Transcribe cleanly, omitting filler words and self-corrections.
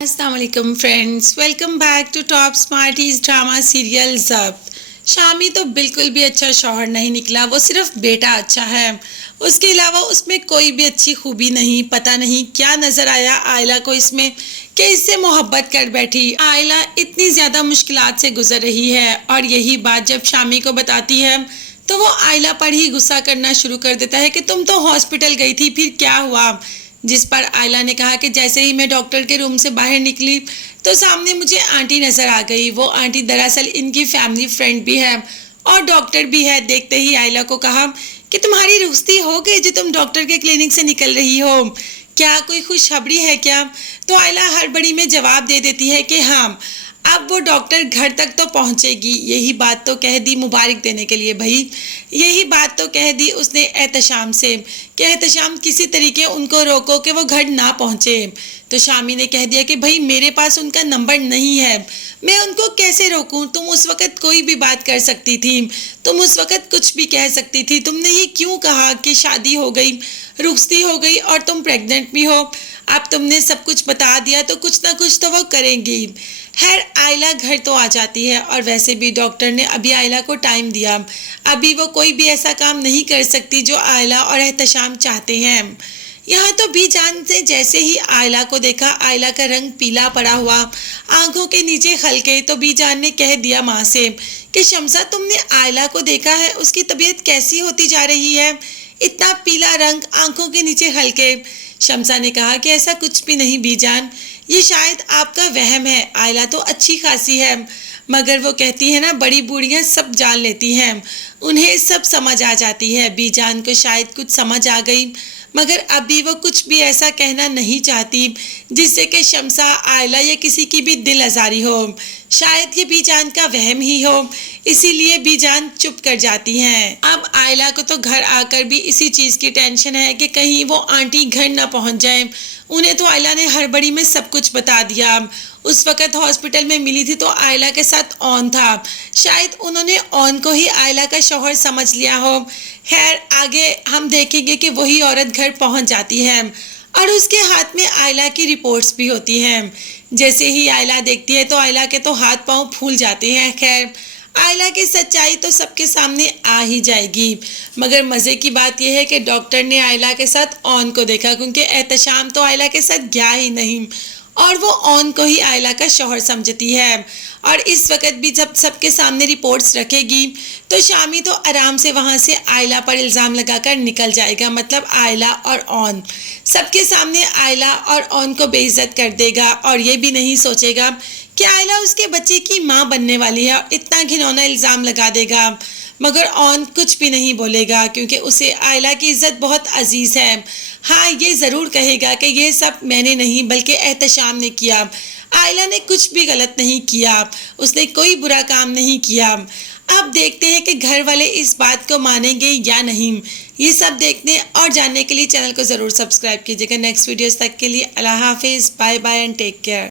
अस्सलाम वालेकुम friends, welcome back to top smarties drama serial Zabt. Shami तो बिल्कुल भी अच्छा शौहर नहीं निकला, वो सिर्फ बेटा अच्छा है। उसके अलावा उसमें कोई भी अच्छी खूबी नहीं। पता नहीं क्या नज़र आया आयला को इसमें कि इससे मोहब्बत कर बैठी। आयला इतनी ज़्यादा मुश्किलात से गुजर रही है और यही बात जब शामी को बताती है तो वो आयला पर ही गुस्सा करना शुरू कर देता है कि तुम तो हॉस्पिटल गई थी, फिर क्या हुआ। जिस पर आयला ने कहा कि जैसे ही मैं डॉक्टर के रूम से बाहर निकली तो सामने मुझे आंटी नज़र आ गई। वो आंटी दरअसल इनकी फैमिली फ्रेंड भी है और डॉक्टर भी है। देखते ही आयला को कहा कि तुम्हारी रुखसती हो गई जो तुम डॉक्टर के क्लिनिक से निकल रही हो, क्या कोई खुशखबरी है क्या। तो आयला हड़बड़ी में जवाब दे देती है कि हाँ, अब वो डॉक्टर घर तक तो पहुंचेगी। यही बात तो कह दी मुबारक देने के लिए भाई, यही बात तो कह दी उसने एहतशाम से कि एहतशाम किसी तरीके उनको रोको कि वो घर ना पहुंचे। तो शामी ने कह दिया कि भाई मेरे पास उनका नंबर नहीं है, मैं उनको कैसे रोकूं। तुम उस वक़्त कोई भी बात कर सकती थी, तुम उस वक़्त कुछ भी कह सकती थी। तुमने ये क्यों कहा कि शादी हो गई, रुखसती हो गई और तुम प्रेग्नेंट भी हो। अब तुमने सब कुछ बता दिया तो कुछ ना कुछ तो वो करेंगी। खैर आयला घर तो आ जाती है और वैसे भी डॉक्टर ने अभी आयला को टाइम दिया, अभी वो कोई भी ऐसा काम नहीं कर सकती जो आयला और एहतशाम चाहते हैं। यहाँ तो बीजान से जैसे ही आयला को देखा, आयला का रंग पीला पड़ा हुआ, आंखों के नीचे खलके, तो बीजान ने कह दिया माँ से कि शम्सा तुमने आयला को देखा है, उसकी तबीयत कैसी होती जा रही है, इतना पीला रंग, आंखों के नीचे हल्के। शम्सा ने कहा कि ऐसा कुछ भी नहीं बीजान, ये शायद आपका वहम है। आयला तो अच्छी खासी है, मगर वो कहती है ना बड़ी बूढ़ियां सब जान लेती हैं, उन्हें सब समझ आ जाती है। बीजान को शायद कुछ समझ आ गई, मगर अभी वो कुछ भी ऐसा कहना नहीं चाहती जिससे कि शम्सा, आयला या किसी की भी दिल आज़ारी हो। शायद ये बीजान का वहम ही हो, इसीलिए बीजान चुप कर जाती हैं। अब आयला को तो घर आकर भी इसी चीज़ की टेंशन है कि कहीं वो आंटी घर ना पहुंच जाए। उन्हें तो आयला ने हड़बड़ी में सब कुछ बता दिया। उस वक़्त हॉस्पिटल में मिली थी तो आयला के साथ ऑन था, शायद उन्होंने ऑन को ही आयला का शौहर समझ लिया हो। खैर आगे हम देखेंगे कि वही औरत घर पहुंच जाती है और उसके हाथ में आयला की रिपोर्ट्स भी होती हैं। जैसे ही आयला देखती है तो आयला के तो हाथ पांव फूल जाते हैं। खैर आयला की सच्चाई तो सबके सामने आ ही जाएगी, मगर मज़े की बात यह है कि डॉक्टर ने आयला के साथ ऑन को देखा, क्योंकि एहतशाम तो आयला के साथ गया ही नहीं और वो ऑन को ही आयला का शौहर समझती है। और इस वक्त भी जब सबके सामने रिपोर्ट्स रखेगी तो शामी तो आराम से वहाँ से आयला पर इल्ज़ाम लगाकर निकल जाएगा। मतलब आयला और ऑन सबके सामने आयला और ऑन को बेइज्जत कर देगा और ये भी नहीं सोचेगा कि आयला उसके बच्चे की माँ बनने वाली है और इतना घिनौना इल्ज़ाम लगा देगा। मगर ऑन कुछ भी नहीं बोलेगा क्योंकि उसे आयला की इज़्ज़त बहुत अजीज़ है। हाँ, ये ज़रूर कहेगा कि ये सब मैंने नहीं बल्कि एहतशाम ने किया। आयला ने कुछ भी गलत नहीं किया, उसने कोई बुरा काम नहीं किया। अब देखते हैं कि घर वाले इस बात को मानेंगे या नहीं। ये सब देखने और जानने के लिए चैनल को ज़रूर सब्सक्राइब कीजिएगा। नेक्स्ट वीडियोस तक के लिए अल्लाह हाफिज़, bye bye and take care.